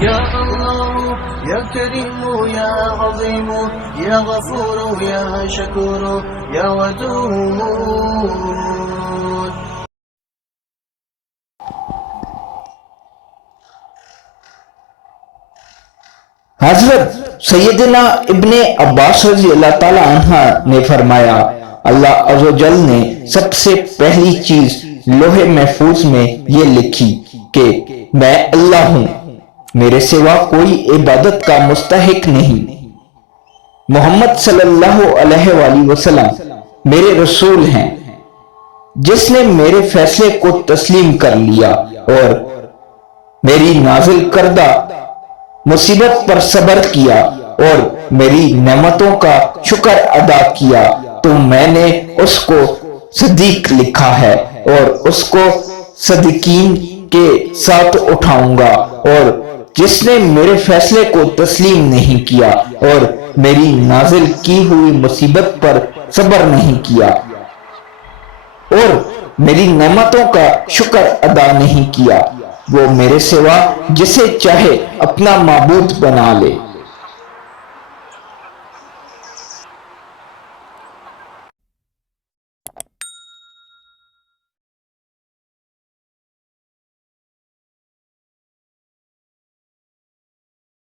يا الله يا كريم يا عظيم يا غفور يا شكور يا ودود. حضرت سیدنا ابن عباس رضی اللہ تعالی عنہ نے فرمایا، اللہ عز و جل نے سب سے پہلی چیز لوح محفوظ میں یہ لکھی کہ میں اللہ ہوں، میرے سوا کوئی عبادت کا مستحق نہیں، محمد صلی اللہ علیہ وآلہ وسلم میرے رسول ہیں۔ جس نے میرے فیصلے کو تسلیم کر لیا اور میری نازل کردہ مصیبت پر صبر کیا اور میری نعمتوں کا شکر ادا کیا تو میں نے اس کو صدیق لکھا ہے اور اس کو صدیقین کے ساتھ اٹھاؤں گا، اور جس نے میرے فیصلے کو تسلیم نہیں کیا اور میری نازل کی ہوئی مصیبت پر صبر نہیں کیا اور میری نعمتوں کا شکر ادا نہیں کیا، وہ میرے سوا جسے چاہے اپنا معبود بنا لے۔